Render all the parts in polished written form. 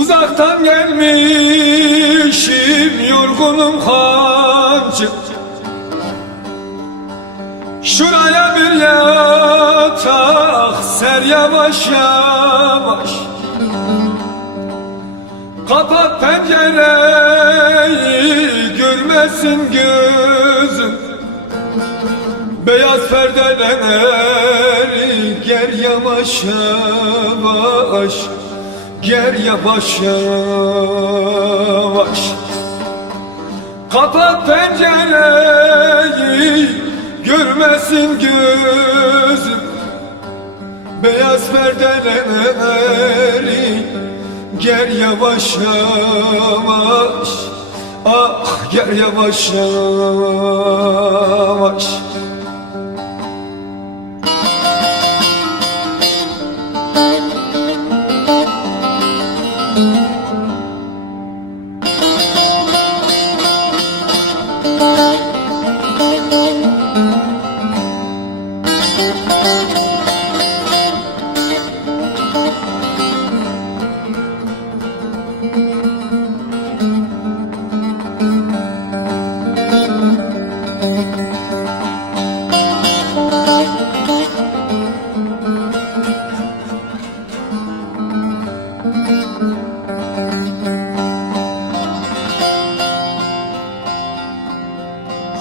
Uzaktan gelmişim yorgunum hancı. Şuraya bir yatak ser yavaş yavaş. Kapat pencereyi görmesin gözüm. Beyaz perdeleri gel yavaş yavaş. Gel yavaş yavaş. Kapat pencereyi görmesin gözüm. Beyaz perdeleri gel yavaş yavaş. Ah gel yavaş yavaş.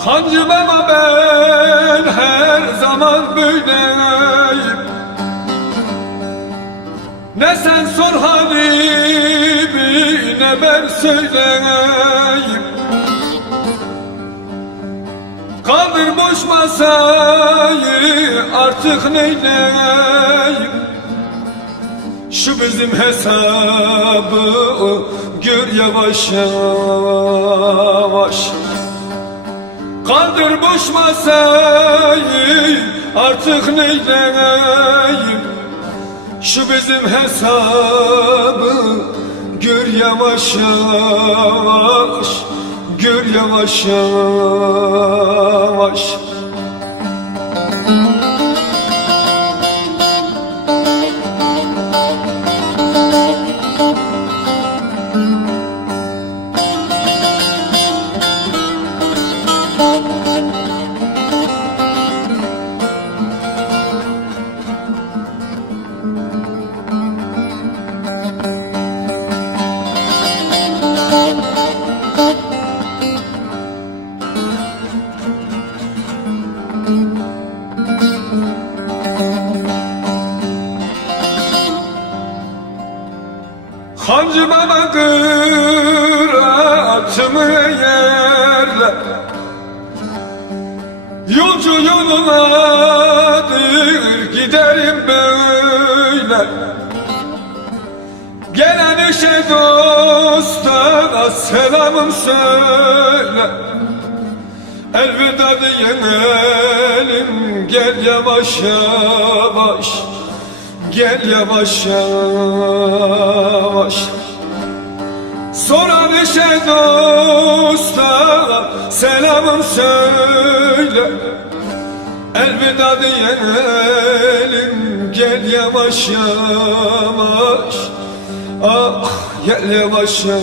Hancı baba ben her zaman böyleyim. Ne sen sor halimi ne ben söyleyeyim. Kaldır boş masayı artık neyleyim. Şu bizim hesabı gör yavaş yavaş. Kaldır boş masayı artık neyleyim. Şu bizim hesabı gör yavaş yavaş. Gör yavaş yavaş. Hancı baba kıratımı yerle. Yolcu yolunadır giderim böyle. Gelen eşe dostana selamım söyle. Elveda diyelim gel yavaş yavaş. Gel yavaş yavaş. Soran eşe dosta selamım söyle. Elveda diyelim gel yavaş yavaş. Ah gel yavaş yavaş.